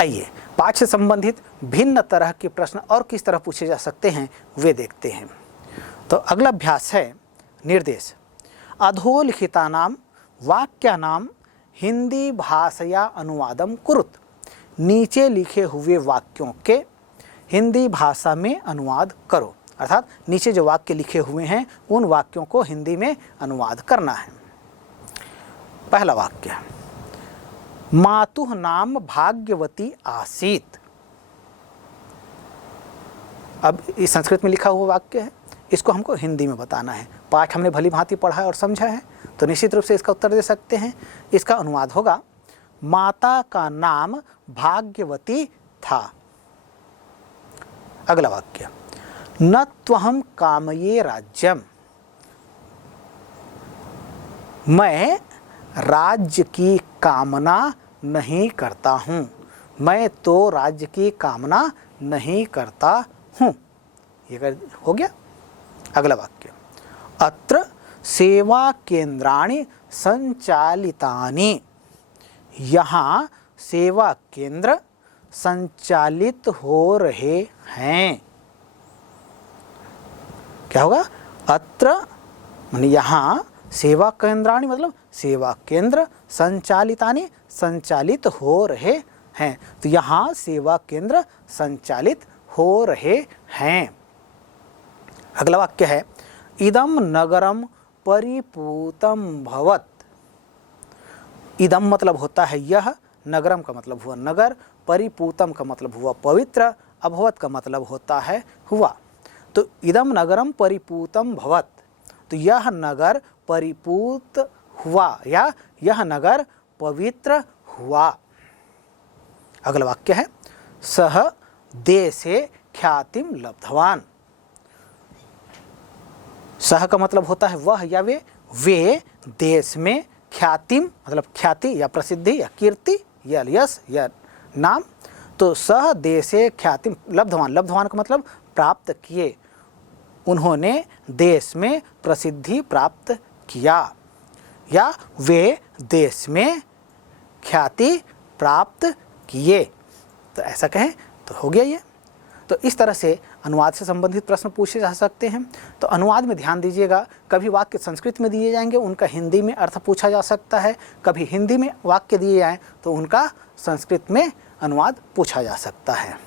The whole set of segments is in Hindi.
आइए पाठ से संबंधित भिन्न तरह के प्रश्न और किस तरह पूछे जा सकते हैं वे देखते हैं। तो अगला अभ्यास है निर्देश। अधोलिखितानां वाक्यानां हिंदी भाषया अनुवादम कुरुत। नीचे लिखे हुए वाक्यों के हिंदी भाषा में अनुवाद करो। अर्थात नीचे जो वाक्य लिखे हुए हैं उन वाक्यों को हिंदी में अनुवाद करना है। पहला वाक्य, मातुः नाम भाग्यवती आसीत। अब इस संस्कृत में लिखा हुआ वाक्य है, इसको हमको हिंदी में बताना है। पाठ हमने भली भांति पढ़ा है और समझा है, तो निश्चित रूप से इसका उत्तर दे सकते हैं। इसका अनुवाद होगा, माता का नाम भाग्यवती था। अगला वाक्य, न त्वहं कामये राज्यम। मैं राज्य की कामना नहीं करता हूँ। मैं तो राज्य की कामना नहीं करता हूँ। ये हो गया। अगला वाक्य, अत्र सेवा केंद्राणि संचालितानि। यहाँ सेवा केंद्र संचालित हो रहे हैं। क्या होगा? अत्र माने यहाँ, सेवा केंद्राणि मतलब सेवा केंद्र, संचालितानि संचालित हो रहे हैं। तो यहाँ सेवा केंद्र संचालित हो रहे हैं। अगला वाक्य है, इदम नगरम परिपूतम भवत। इदम मतलब होता है यह, नगरम का मतलब हुआ नगर, परिपूतम का मतलब हुआ पवित्र, अभवत का मतलब होता है हुआ। तो इदम नगरम परिपूतम भवत, तो यह नगर परिपूत हुआ या यह नगर पवित्र हुआ। अगला वाक्य है, सह देशे ख्यातिम लब्धवान। सह का मतलब होता है वह या वे देश में ख्यातिम मतलब ख्याति या प्रसिद्धि या कीर्ति या यश या नाम। तो सह देशे ख्यातिम लब्धवान, लब्धवान का मतलब प्राप्त किए, उन्होंने देश में प्रसिद्धि प्राप्त किया या वे देश में ख्याति प्राप्त किए। तो ऐसा कहें तो हो गया ये। तो इस तरह से अनुवाद से संबंधित प्रश्न पूछे जा सकते हैं। तो अनुवाद में ध्यान दीजिएगा, कभी वाक्य संस्कृत में दिए जाएंगे, उनका हिंदी में अर्थ पूछा जा सकता है। कभी हिंदी में वाक्य दिए जाएं तो उनका संस्कृत में अनुवाद पूछा जा सकता है।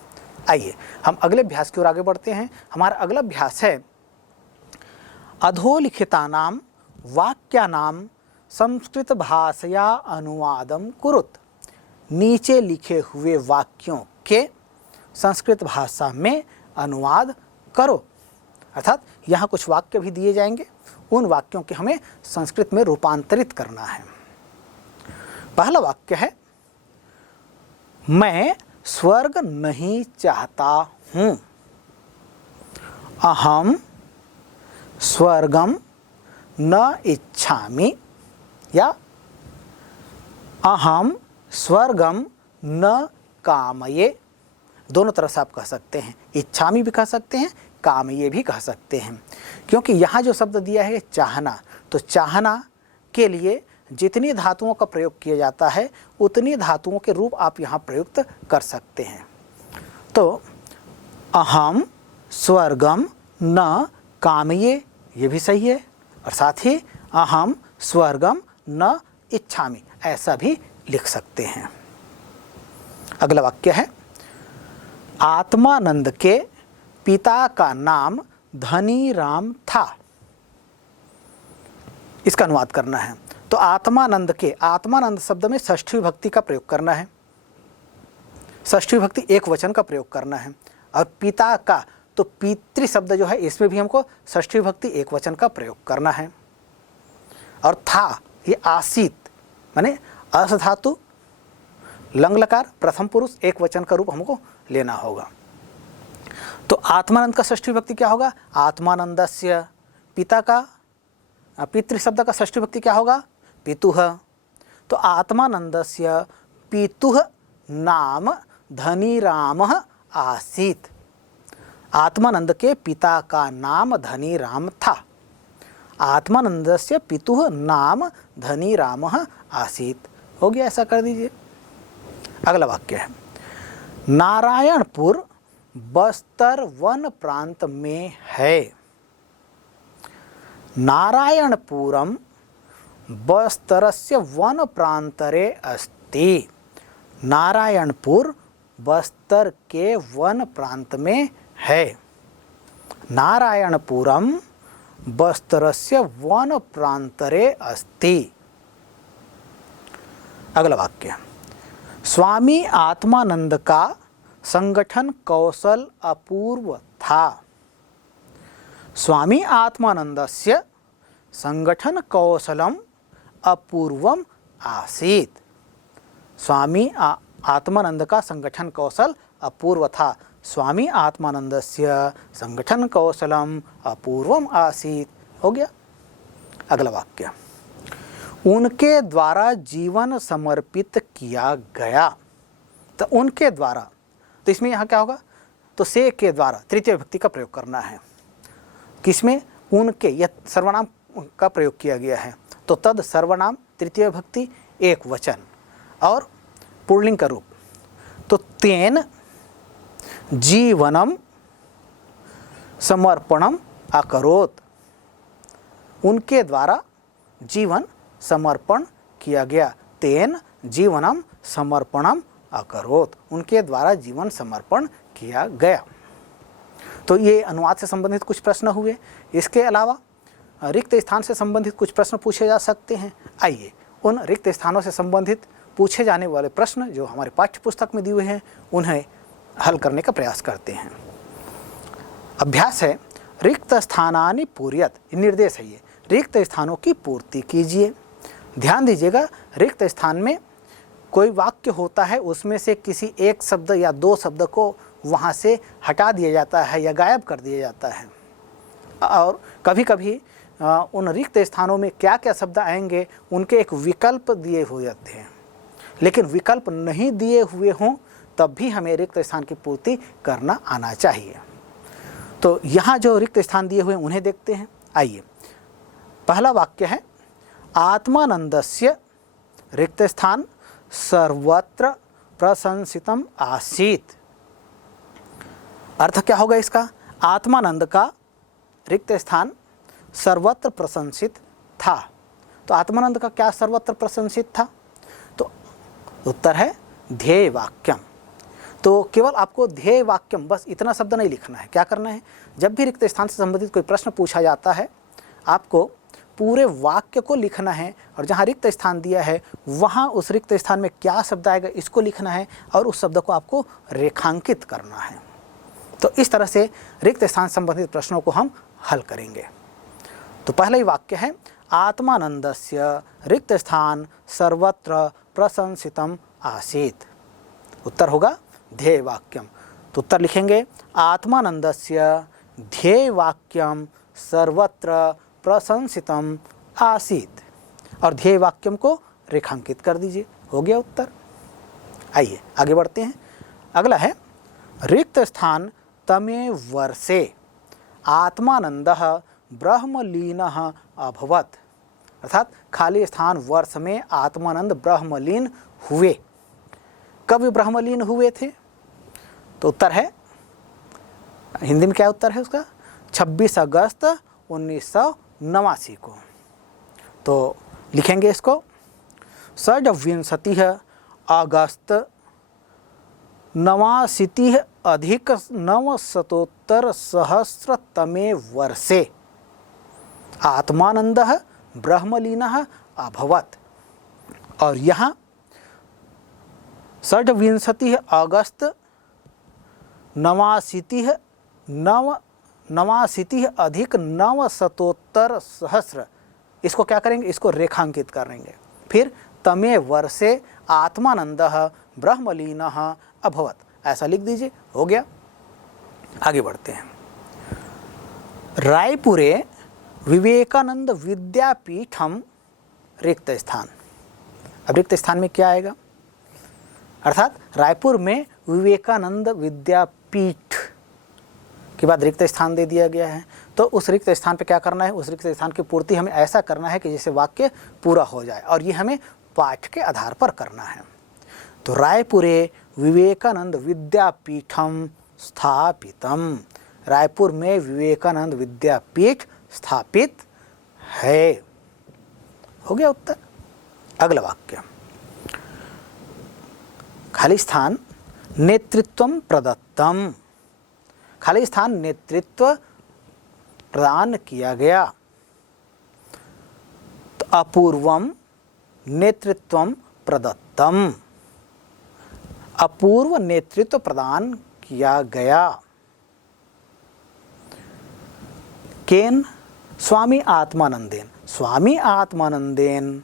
आइए हम अगले अभ्यास की ओर आगे बढ़ते हैं। हमारा अगला अभ्यास है, अधोलिखितानां वाक्यानां संस्कृत भाषया अनुवादम कुरुत। नीचे लिखे हुए वाक्यों के संस्कृत भाषा में अनुवाद करो। अर्थात यहाँ कुछ वाक्य भी दिए जाएंगे, उन वाक्यों के हमें संस्कृत में रूपांतरित करना है। पहला वाक्य है, मैं स्वर्ग नहीं चाहता हूँ। अहम स्वर्गम न इच्छामि या अहम स्वर्गम न कामये। दोनों तरफ से आप कह सकते हैं, इच्छामि भी कह सकते हैं, कामये भी कह सकते हैं। क्योंकि यहाँ जो शब्द दिया है चाहना, तो चाहना के लिए जितनी धातुओं का प्रयोग किया जाता है उतनी धातुओं के रूप आप यहाँ प्रयुक्त कर सकते हैं। तो अहम स्वर्गम न कामये ये भी सही है, और साथ ही अहम स्वर्गम न इच्छामि ऐसा भी लिख सकते हैं। अगला वाक्य है, आत्मानंद के पिता का नाम धनी राम था। इसका अनुवाद करना है। तो आत्मानंद के, आत्मानंद शब्द में षष्ठी विभक्ति का प्रयोग करना है। षष्ठी विभक्ति एक वचन का प्रयोग करना है। और पिता का, तो पितृ शब्द जो है इसमें भी हमको षष्ठी विभक्ति एक वचन का प्रयोग करना है। और था ये आसीत माने अस धातु लंग लकार प्रथम पुरुष एक वचन का रूप हमको लेना होगा। तो आत्मानंद का षष्ठी विभक्ति क्या होगा? आत्मानंदस्य। पिता का, पितृ शब्द का षष्ठी विभक्ति क्या होगा? पितुः। तो आत्मानंदस्य पितुः नाम धनीरामः आसीत्। आत्मानंद के पिता का नाम धनीराम था। आत्मानंदस्य पितुः नाम धनीरामः आसीत्। हो गया, ऐसा कर दीजिए। अगला वाक्य है, नारायणपुर बस्तर वन प्रांत में है। नारायणपुरम बस्तरस्य वन प्रांतरे अस्ति। नारायणपुर बस्तर के वन प्रांत में है। नारायणपुरम बस्तरस्य वन प्रांतरे अस्ति। अगला वाक्य, स्वामी आत्मानंद का संगठन कौशल अपूर्व था। स्वामी आत्मानंदस्य संगठन कौशलम अपूर्वम आसीत्। स्वामी आत्मानंद का संगठन कौशल अपूर्व था। स्वामी आत्मानंदस्य संगठन कौशलम अपूर्वम आसीत्। हो गया। अगला वाक्य, उनके द्वारा जीवन समर्पित किया गया। तो उनके द्वारा, तो इसमें यहाँ क्या होगा, तो से के द्वारा तृतीय विभक्ति का प्रयोग करना है। किसमें? उनके, यह सर्वनाम का प्रयोग किया गया है। तो तद सर्वनाम तृतीय विभक्ति एक वचन और पुल्लिंग का रूप। तो तेन जीवनम समर्पणम अकरोत। उनके द्वारा जीवन समर्पण किया गया। तेन जीवनम समर्पणम अकरोत। उनके द्वारा जीवन समर्पण किया गया। तो ये अनुवाद से संबंधित कुछ प्रश्न हुए। इसके अलावा रिक्त स्थान से संबंधित कुछ प्रश्न पूछे जा सकते हैं। आइए उन रिक्त स्थानों से संबंधित पूछे जाने वाले प्रश्न जो हमारे पाठ्य पुस्तक में दिए हुए हैं उन्हें हल करने का प्रयास करते हैं। अभ्यास है रिक्त स्थानानि पूर्यत। निर्देश है ये, रिक्त स्थानों की पूर्ति कीजिए। ध्यान दीजिएगा, रिक्त स्थान में कोई वाक्य होता है, उसमें से किसी एक शब्द या दो शब्द को वहाँ से हटा दिया जाता है या गायब कर दिया जाता है। और कभी कभी उन रिक्त स्थानों में क्या क्या शब्द आएंगे उनके एक विकल्प दिए हुए जाते हैं। लेकिन विकल्प नहीं दिए हुए हों तब भी हमें रिक्त स्थान की पूर्ति करना आना चाहिए। तो यहाँ जो रिक्त स्थान दिए हुए हैं उन्हें देखते हैं। आइए, पहला वाक्य है आत्मानंदस्य रिक्त स्थान सर्वत्र प्रशंसितम आसीत्। अर्थ क्या होगा इसका? आत्मानंद का रिक्त स्थान सर्वत्र प्रशंसित था। तो आत्मानंद का क्या सर्वत्र प्रशंसित था? तो उत्तर है ध्येय वाक्यम। तो केवल आपको ध्येय वाक्यम, बस इतना शब्द नहीं लिखना है। क्या करना है, जब भी रिक्त स्थान से संबंधित कोई प्रश्न पूछा जाता है आपको पूरे वाक्य को लिखना है और जहाँ रिक्त स्थान दिया है वहाँ उस रिक्त स्थान में क्या शब्द आएगा इसको लिखना है और उस शब्द को आपको रेखांकित करना है। तो इस तरह से रिक्त स्थान संबंधित प्रश्नों को हम हल करेंगे। तो पहला ही वाक्य है आत्मानंदस्य रिक्त स्थान सर्वत्र प्रशंसितम आसीत्। उत्तर होगा ध्येय वाक्यम। तो उत्तर लिखेंगे आत्मानंदस्य ध्येय वाक्यम सर्वत्र प्रशंसितम आसीत् और ध्येय वाक्यम को रेखांकित कर दीजिए। हो गया उत्तर। आइए आगे बढ़ते हैं। अगला है रिक्त स्थान तमे वर्षे आत्मानंदः ब्रह्मलीनः अभवत्। अर्थात खाली स्थान वर्ष में आत्मानंद ब्रह्मलीन हुए। कब ब्रह्मलीन हुए थे? तो उत्तर है, हिंदी में क्या उत्तर है उसका? 26 अगस्त 1989 को। तो लिखेंगे इसको 26 अगस्त 89 अधिक 900 सहस्रतमे वर्षे आत्मानंदः ब्रह्मलीनः अभवत्। और यहाँ 26 अगस्त 89 अधिक 900 सहस्र, इसको क्या करेंगे? इसको रेखांकित करेंगे। फिर तमे वर्षे आत्मानंदः ब्रह्मलीनः अभवत्, ऐसा लिख दीजिए। हो गया। आगे बढ़ते हैं। रायपुरे विवेकानंद विद्यापीठम रिक्त स्थान। अब रिक्त स्थान में क्या आएगा? अर्थात रायपुर में विवेकानंद विद्यापीठ के बाद रिक्त स्थान दे दिया गया है। तो उस रिक्त स्थान पे क्या करना है? उस रिक्त स्थान की पूर्ति हमें ऐसा करना है कि जिससे वाक्य पूरा हो जाए और ये हमें पाठ के आधार पर करना है। तो रायपुरे विवेकानंद विद्यापीठम स्थापितम। रायपुर में विवेकानंद विद्यापीठ स्थापित है। हो गया उत्तर। अगला वाक्य, खाली स्थान नेतृत्वम प्रदत्तम। खाली स्थान नेतृत्व प्रदान किया गया। तो अपूर्वम नेतृत्वम प्रदत्तम, अपूर्व नेतृत्व प्रदान किया गया। केन? स्वामी आत्मानंदेन। स्वामी आत्मानंदेन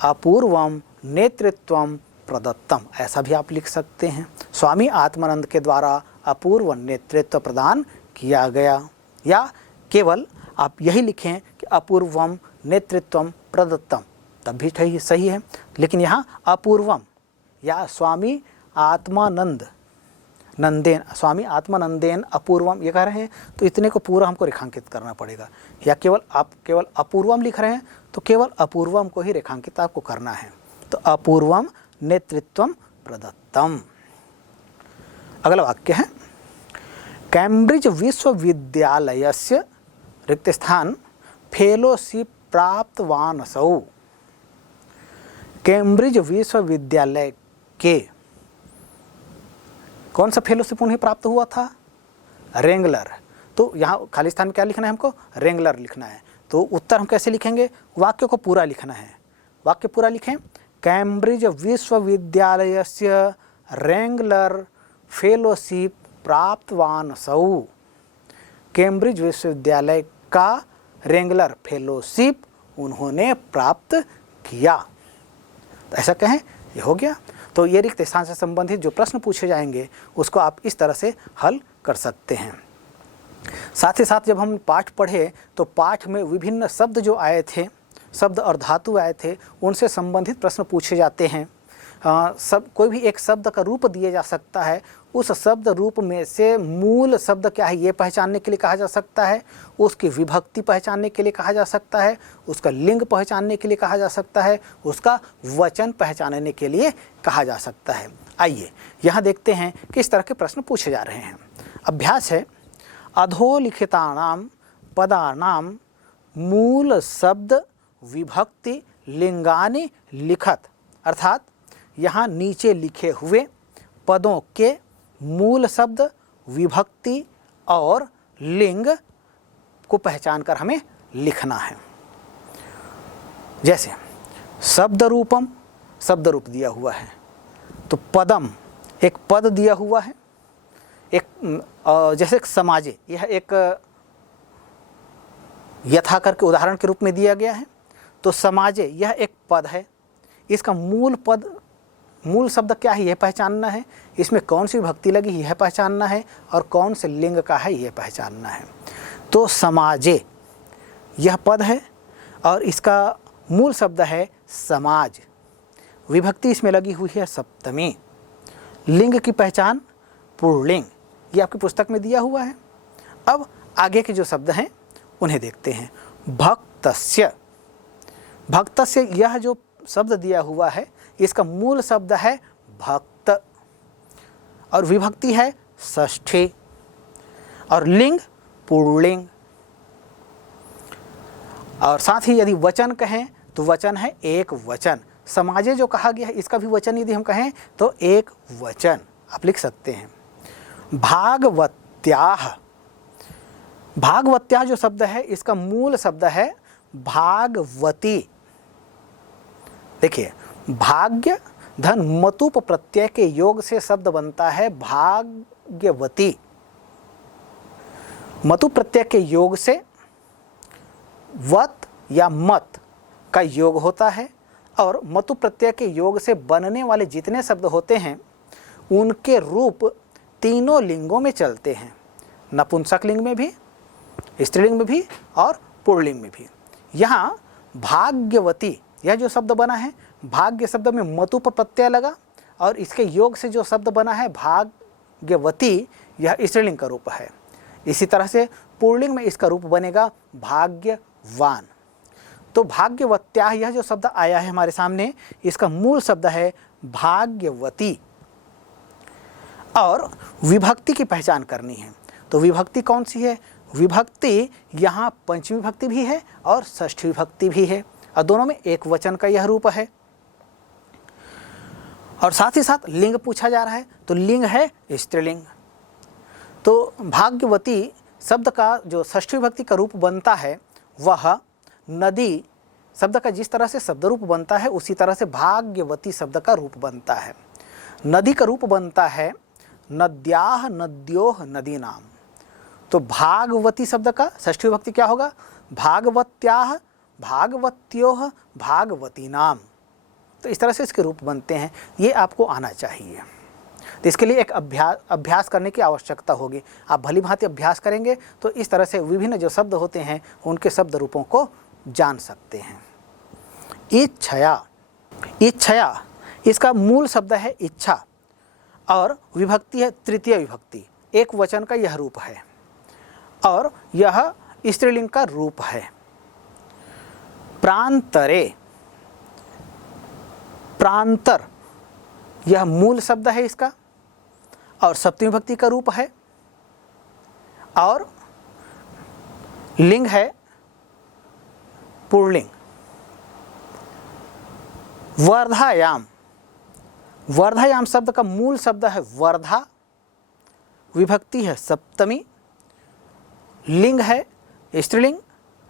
अपूर्वम नेतृत्वम प्रदत्तम, ऐसा भी आप लिख सकते हैं। स्वामी आत्मानंद के द्वारा अपूर्व नेतृत्व प्रदान किया गया, या केवल आप यही लिखें कि अपूर्वम नेतृत्वम प्रदत्तम, तब भी सही है। लेकिन यहाँ अपूर्वम या स्वामी आत्मानंद नंदेन, स्वामी आत्मानंदेन अपूर्वम ये कह रहे हैं, तो इतने को पूरा हमको रेखांकित करना पड़ेगा। या आप केवल अपूर्वम लिख रहे हैं तो केवल अपूर्वम को ही रेखांकित आपको करना है। तो अपूर्वम नेतृत्वम प्रदत्तम। अगला वाक्य है, कैम्ब्रिज विश्वविद्यालयस्य रिक्त स्थान फेलोशिप प्राप्तवानसौ। कैम्ब्रिज विश्वविद्यालय के कौन सा फेलोशिप उन्हें प्राप्त हुआ था? रेंगलर। तो यहाँ खाली स्थान क्या लिखना है हमको? रेंगलर लिखना है। तो उत्तर हम कैसे लिखेंगे? वाक्य को पूरा लिखना है। वाक्य पूरा लिखें, कैम्ब्रिज विश्वविद्यालयस्य रेंगलर फेलोशिप प्राप्तवानसौ। कैम्ब्रिज विश्वविद्यालय का रेंगलर फेलोशिप उन्होंने प्राप्त किया। तो ऐसा कहें, ये हो गया। तो ये रिक्त स्थान से संबंधित जो प्रश्न पूछे जाएंगे उसको आप इस तरह से हल कर सकते हैं। साथ ही साथ जब हम पाठ पढ़े तो पाठ में विभिन्न शब्द जो आए थे, शब्द और धातु आए थे, उनसे संबंधित प्रश्न पूछे जाते हैं। कोई भी एक शब्द का रूप दिया जा सकता है, उस शब्द रूप में से मूल शब्द क्या है ये पहचानने के लिए कहा जा सकता है, उसकी विभक्ति पहचानने के लिए कहा जा सकता है, उसका लिंग पहचानने के लिए कहा जा सकता है, उसका वचन पहचानने के लिए कहा जा सकता है। आइए यहाँ देखते हैं किस तरह के प्रश्न पूछे जा रहे हैं। अभ्यास है, अधोलिखितानाम पदानाम मूल शब्द विभक्ति लिंगानि लिखत। अर्थात यहाँ नीचे लिखे हुए पदों के मूल शब्द, विभक्ति और लिंग को पहचान कर हमें लिखना है। जैसे शब्द रूपम, शब्द रूप दिया हुआ है, तो पदम एक पद दिया हुआ है। एक जैसे समाजे, यह एक यथा करके उदाहरण के रूप में दिया गया है। तो समाजे यह एक पद है, इसका मूल शब्द क्या है यह पहचानना है, इसमें कौन सी विभक्ति लगी यह पहचानना है, और कौन से लिंग का है यह पहचानना है। तो समाजे यह पद है और इसका मूल शब्द है समाज, विभक्ति इसमें लगी हुई है सप्तमी, लिंग की पहचान पुल्लिंग, ये आपकी पुस्तक में दिया हुआ है। अब आगे के जो शब्द हैं उन्हें देखते हैं। भक्तस्य, भक्तस्य यह जो शब्द दिया हुआ है इसका मूल शब्द है भक्त और विभक्ति है षष्ठी और लिंग पुल्लिंग। और साथ ही यदि वचन कहें तो वचन है एक वचन। समाजे जो कहा गया है इसका भी वचन यदि हम कहें तो एक वचन आप लिख सकते हैं। भागवत्याः, भागवत्याः जो शब्द है इसका मूल शब्द है भागवती। देखिए भाग्य धन मतुप प्रत्यय के योग से शब्द बनता है भाग्यवती। मतु प्रत्यय के योग से वत या मत का योग होता है और मतु प्रत्यय के योग से बनने वाले जितने शब्द होते हैं उनके रूप तीनों लिंगों में चलते हैं, नपुंसक लिंग में भी, स्त्रीलिंग में भी और पुल्लिंग में भी। यहाँ भाग्यवती यह जो शब्द बना है, भाग्य शब्द में मतु पर प्रत्यय लगा और इसके योग से जो शब्द बना है भाग्यवती, यह स्त्रीलिंग का रूप है। इसी तरह से पुल्लिंग में इसका रूप बनेगा भाग्यवान। तो भाग्यवत्याः यह जो शब्द आया है हमारे सामने, इसका मूल शब्द है भाग्यवती और विभक्ति की पहचान करनी है। तो विभक्ति कौन सी है? विभक्ति यहाँ पंचमी विभक्ति भी है और षष्ठी विभक्ति भी है, और दोनों में एक वचन का यह रूप है। और साथ ही साथ लिंग पूछा जा रहा है, तो लिंग है स्त्रीलिंग। तो भाग्यवती शब्द का जो षष्ठी विभक्ति का रूप बनता है वह नदी शब्द का जिस तरह से शब्द रूप बनता है उसी तरह से भाग्यवती शब्द का रूप बनता है। नदी का रूप बनता है नद्याः नद्योः नदी नाम। तो भागवती शब्द का षष्ठी विभक्ति क्या होगा? भागवत्याः भागवत्योः भागवती नाम। तो इस तरह से इसके रूप बनते हैं, ये आपको आना चाहिए। तो इसके लिए एक अभ्यास करने की आवश्यकता होगी। आप भली भांति अभ्यास करेंगे तो इस तरह से विभिन्न जो शब्द होते हैं उनके शब्द रूपों को जान सकते हैं। इच्छया, इच्छया इसका मूल शब्द है इच्छा और विभक्ति है तृतीय विभक्ति, एक वचन का यह रूप है और यह स्त्रीलिंग का रूप है। प्रांतरे, प्रांतर यह मूल शब्द है इसका और सप्तमी विभक्ति का रूप है और लिंग है पुल्लिंग। वर्धायाम, वर्धायाम शब्द का मूल शब्द है वर्धा, विभक्ति है सप्तमी, लिंग है स्त्रीलिंग,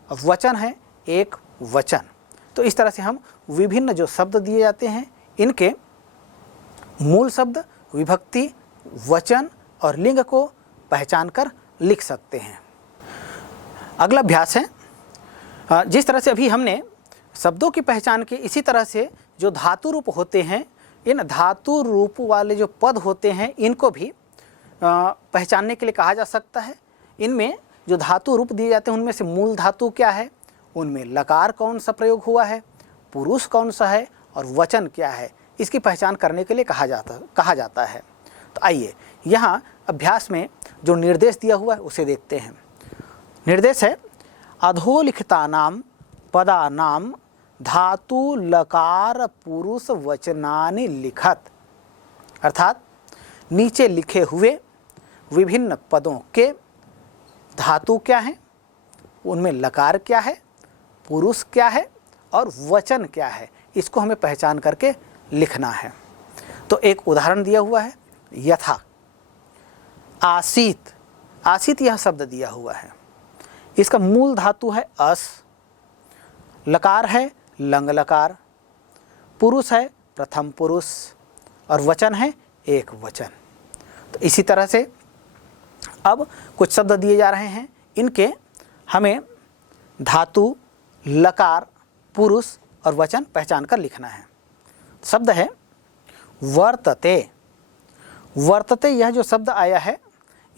वचन है एक वचन। तो इस तरह से हम विभिन्न जो शब्द दिए जाते हैं इनके मूल शब्द, विभक्ति, वचन और लिंग को पहचान कर लिख सकते हैं। अगला अभ्यास है, जिस तरह से अभी हमने शब्दों की पहचान की, इसी तरह से जो धातु रूप होते हैं, इन धातु रूप वाले जो पद होते हैं इनको भी पहचानने के लिए कहा जा सकता है। इनमें जो धातु रूप दिए जाते हैं उनमें से मूल धातु क्या है, उनमें लकार कौन सा प्रयोग हुआ है, पुरुष कौन सा है और वचन क्या है, इसकी पहचान करने के लिए कहा जाता है। तो आइए यहाँ अभ्यास में जो निर्देश दिया हुआ है उसे देखते हैं। निर्देश है अधोलिखितानां पदानां धातु लकार पुरुष वचनानि लिखत, अर्थात नीचे लिखे हुए विभिन्न पदों के धातु क्या हैं, उनमें लकार क्या है, पुरुष क्या है और वचन क्या है, इसको हमें पहचान करके लिखना है। तो एक उदाहरण दिया हुआ है, यथा आसीत, आसीत यह शब्द दिया हुआ है, इसका मूल धातु है अस, लकार है लंग लकार, पुरुष है प्रथम पुरुष और वचन है एक वचन। तो इसी तरह से अब कुछ शब्द दिए जा रहे हैं, इनके हमें धातु, लकार, पुरुष और वचन पहचान कर लिखना है। शब्द है वर्तते, वर्तते यह जो शब्द आया है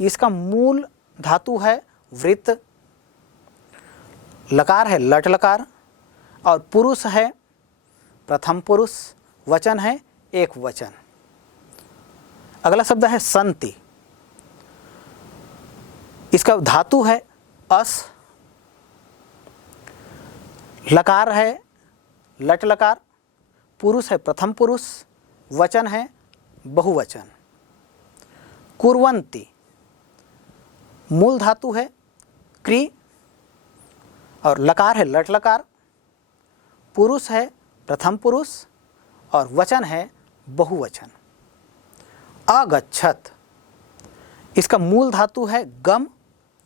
इसका मूल धातु है वृत्त, लकार है लट लकार और पुरुष है प्रथम पुरुष, वचन है एक वचन। अगला शब्द है संति, इसका धातु है अस, लकार है लट लकार, पुरुष है प्रथम पुरुष, वचन है बहुवचन। कुर्वन्ति, मूल धातु है क्री और लकार है लट लकार, पुरुष है प्रथम पुरुष और वचन है बहुवचन। अगच्छत, इसका मूल धातु है गम,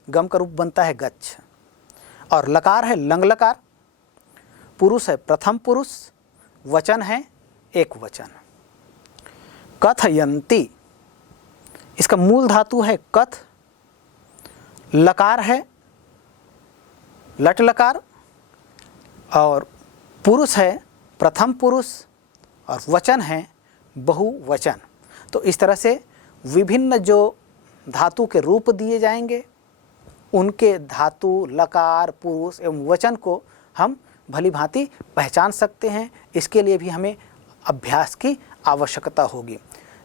गम का रूप बनता है गच्छ और लकार है लंग लकार, पुरुष है प्रथम पुरुष, वचन है एक वचन। कथयन्ति, इसका मूल धातु है कथ, लकार है लट लकार और पुरुष है प्रथम पुरुष और वचन है बहुवचन। तो इस तरह से विभिन्न जो धातु के रूप दिए जाएंगे उनके धातु, लकार, पुरुष एवं वचन को हम भली भांति पहचान सकते हैं। इसके लिए भी हमें अभ्यास की आवश्यकता होगी।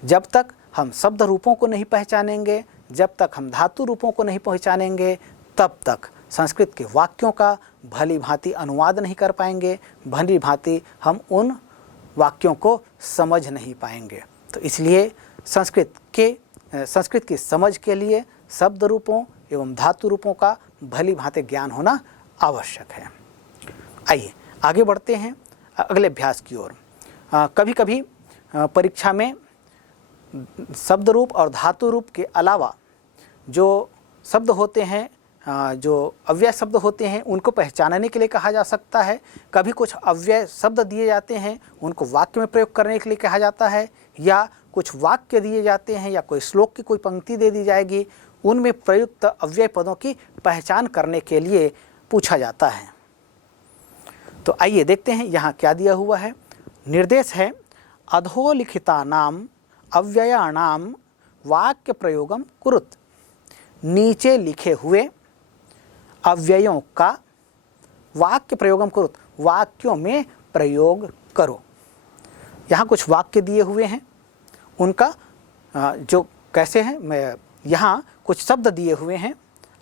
जब तक हम शब्द रूपों को नहीं पहचानेंगे, जब तक हम धातु रूपों को नहीं पहचानेंगे, तब तक संस्कृत के वाक्यों का भली भांति अनुवाद नहीं कर पाएंगे, भली भांति हम उन वाक्यों को समझ नहीं पाएंगे। तो इसलिए संस्कृत के संस्कृत की समझ के लिए शब्द रूपों एवं धातु रूपों का भली भांति ज्ञान होना आवश्यक है। आइए आगे बढ़ते हैं अगले अभ्यास की ओर। कभी कभी परीक्षा में शब्द रूप और धातु रूप के अलावा जो शब्द होते हैं, जो अव्यय शब्द होते हैं, उनको पहचानने के लिए कहा जा सकता है। कभी कुछ अव्यय शब्द दिए जाते हैं, उनको वाक्य में प्रयोग करने के लिए कहा जाता है, या कुछ वाक्य दिए जाते हैं या कोई श्लोक की कोई पंक्ति दे दी जाएगी, उनमें प्रयुक्त अव्यय पदों की पहचान करने के लिए पूछा जाता है। तो आइए देखते हैं यहाँ क्या दिया हुआ है। निर्देश है अधोलिखितानाम अव्ययानाम वाक्य प्रयोगम कुरुत। नीचे लिखे हुए अव्ययों का वाक्य प्रयोगम कुरुत, वाक्यों में प्रयोग करो। यहाँ कुछ वाक्य दिए हुए हैं, उनका जो कैसे हैं, मैं यहाँ कुछ शब्द दिए हुए हैं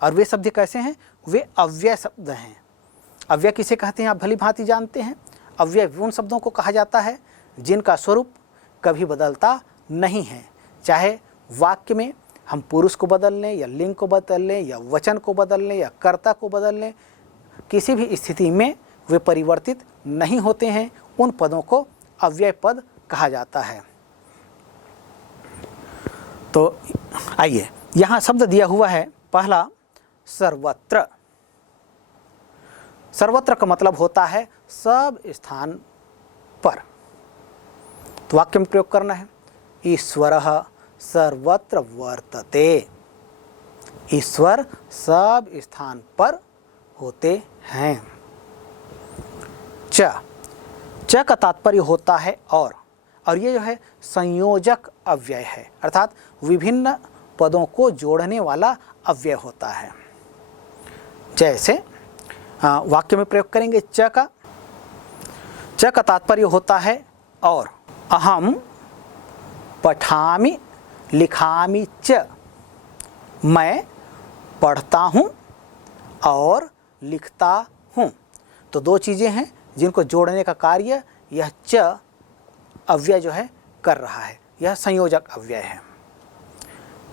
और वे शब्द कैसे हैं, वे अव्यय शब्द हैं। अव्यय किसे कहते हैं आप भली भांति जानते हैं। अव्यय उन शब्दों को कहा जाता है जिनका स्वरूप कभी बदलता नहीं है। चाहे वाक्य में हम पुरुष को बदल लें या लिंग को बदल लें या वचन को बदल लें या कर्ता को बदल लें, किसी भी स्थिति में वे परिवर्तित नहीं होते हैं। उन पदों को अव्यय पद कहा जाता है। तो आइए यहाँ शब्द दिया हुआ है पहला सर्वत्र। सर्वत्र का मतलब होता है सब स्थान पर। तो वाक्य में प्रयोग करना है ईश्वरः सर्वत्र वर्तते। ईश्वर सब स्थान पर होते हैं। च का तात्पर्य होता है और ये जो है संयोजक अव्यय है, अर्थात विभिन्न पदों को जोड़ने वाला अव्यय होता है। जैसे वाक्य में प्रयोग करेंगे च का तात्पर्य होता है और। अहम पठामि लिखामि च, मैं पढ़ता हूँ और लिखता हूँ। तो दो चीज़ें हैं जिनको जोड़ने का कार्य यह च अव्यय जो है कर रहा है, यह संयोजक अव्यय है।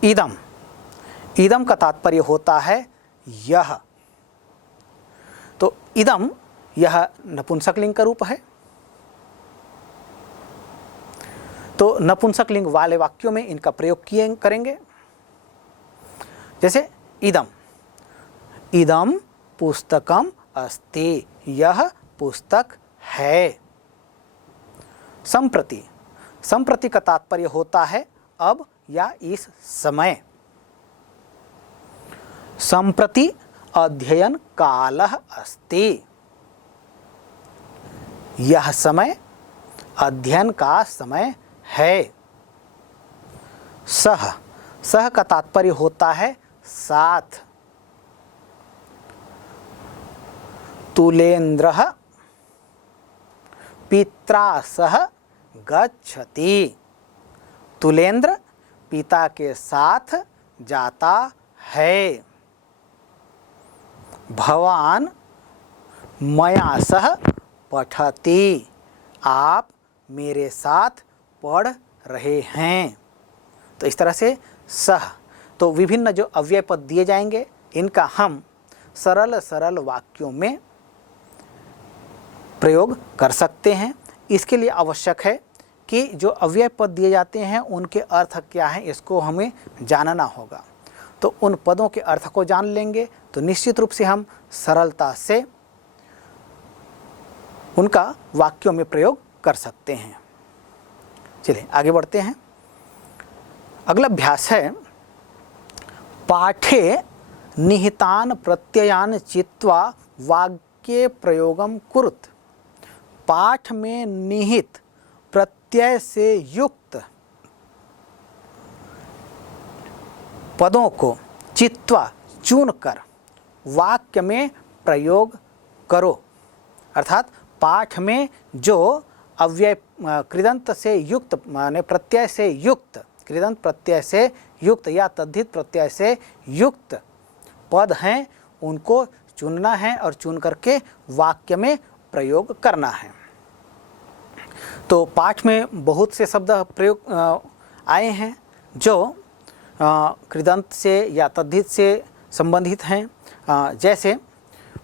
इदम का तात्पर्य होता है यह। तो इदम यह नपुंसकलिंग का रूप है। तो नपुंसकलिंग वाले वाक्यों में इनका प्रयोग करेंगे। जैसे इदम पुस्तकम अस्ति, यह पुस्तक है। संप्रति का तात्पर्य होता है अब या इस समय। संप्रति अध्ययन कालः अस्ति, यह समय अध्ययन का समय है। सह का तात्पर्य होता है साथ। तुलेन्द्रः पित्रा सह गच्छति, तुलेन्द्र पिता के साथ जाता है। भवान मया सह पठति, आप मेरे साथ पढ़ रहे हैं। तो इस तरह से सह, तो विभिन्न जो अव्यय पद दिए जाएंगे इनका हम सरल वाक्यों में प्रयोग कर सकते हैं। इसके लिए आवश्यक है कि जो अव्यय पद दिए जाते हैं उनके अर्थ क्या हैं, इसको हमें जानना होगा। तो उन पदों के अर्थ को जान लेंगे तो निश्चित रूप से हम सरलता से उनका वाक्यों में प्रयोग कर सकते हैं। चलिए आगे बढ़ते हैं। अगला अभ्यास है पाठे निहितान प्रत्ययान चित्वा वाक्ये प्रयोगम कुरुत। पाठ में निहित प्रत्यय से युक्त पदों को चित्वा चुनकर वाक्य में प्रयोग करो। अर्थात पाठ में जो अव्यय कृदंत से युक्त माने प्रत्यय से युक्त, कृदंत प्रत्यय से युक्त या तद्धित प्रत्यय से युक्त पद हैं उनको चुनना है और चुन करके वाक्य में प्रयोग करना है। तो पाठ में बहुत से शब्द प्रयोग आए हैं जो कृदंत से या तद्धित से संबंधित हैं। जैसे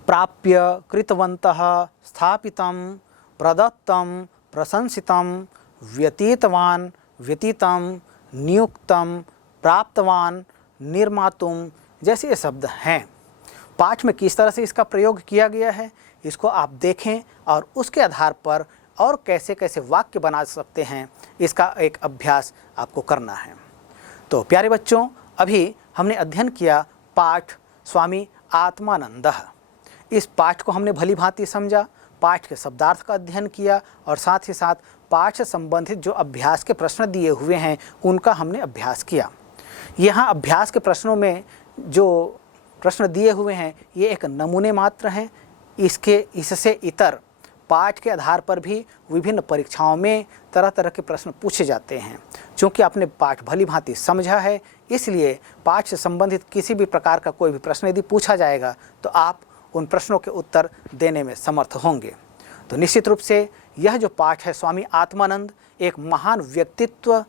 प्राप्य, कृतवन्तः, स्थापितं, प्रदत्तं, प्रशंसितं, व्यतीतवान, व्यतीतं, नियुक्तं, प्राप्तवान, निर्मातुम जैसे ये शब्द हैं। पाठ में किस तरह से इसका प्रयोग किया गया है इसको आप देखें और उसके आधार पर और कैसे कैसे वाक्य बना सकते हैं इसका एक अभ्यास आपको करना है। तो प्यारे बच्चों, अभी हमने अध्ययन किया पाठ स्वामी आत्मानंद। इस पाठ को हमने भली भांति समझा, पाठ के शब्दार्थ का अध्ययन किया और साथ ही साथ पाठ से संबंधित जो अभ्यास के प्रश्न दिए हुए हैं उनका हमने अभ्यास किया। यहाँ अभ्यास के प्रश्नों में जो प्रश्न दिए हुए हैं ये एक नमूने मात्र हैं। इससे इतर पाठ के आधार पर भी विभिन्न परीक्षाओं में तरह तरह के प्रश्न पूछे जाते हैं। क्योंकि आपने पाठ भली भांति समझा है, इसलिए पाठ से संबंधित किसी भी प्रकार का कोई भी प्रश्न यदि पूछा जाएगा तो आप उन प्रश्नों के उत्तर देने में समर्थ होंगे। तो निश्चित रूप से यह जो पाठ है स्वामी आत्मानंद एक महान व्यक्तित्व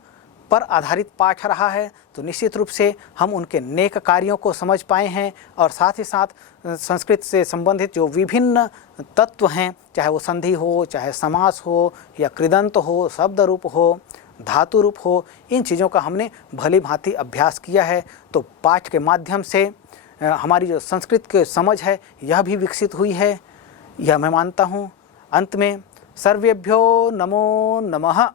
पर आधारित पाठ रहा है। तो निश्चित रूप से हम उनके नेक कार्यों को समझ पाए हैं और साथ ही साथ संस्कृत से संबंधित जो विभिन्न तत्व हैं, चाहे वो संधि हो, चाहे समास हो या कृदंत हो, शब्द रूप हो, धातु रूप हो, इन चीज़ों का हमने भली भांति अभ्यास किया है। तो पाठ के माध्यम से हमारी जो संस्कृत की समझ है यह भी विकसित हुई है, यह मैं मानता हूँ। अंत में सर्वेभ्यो नमो नमः।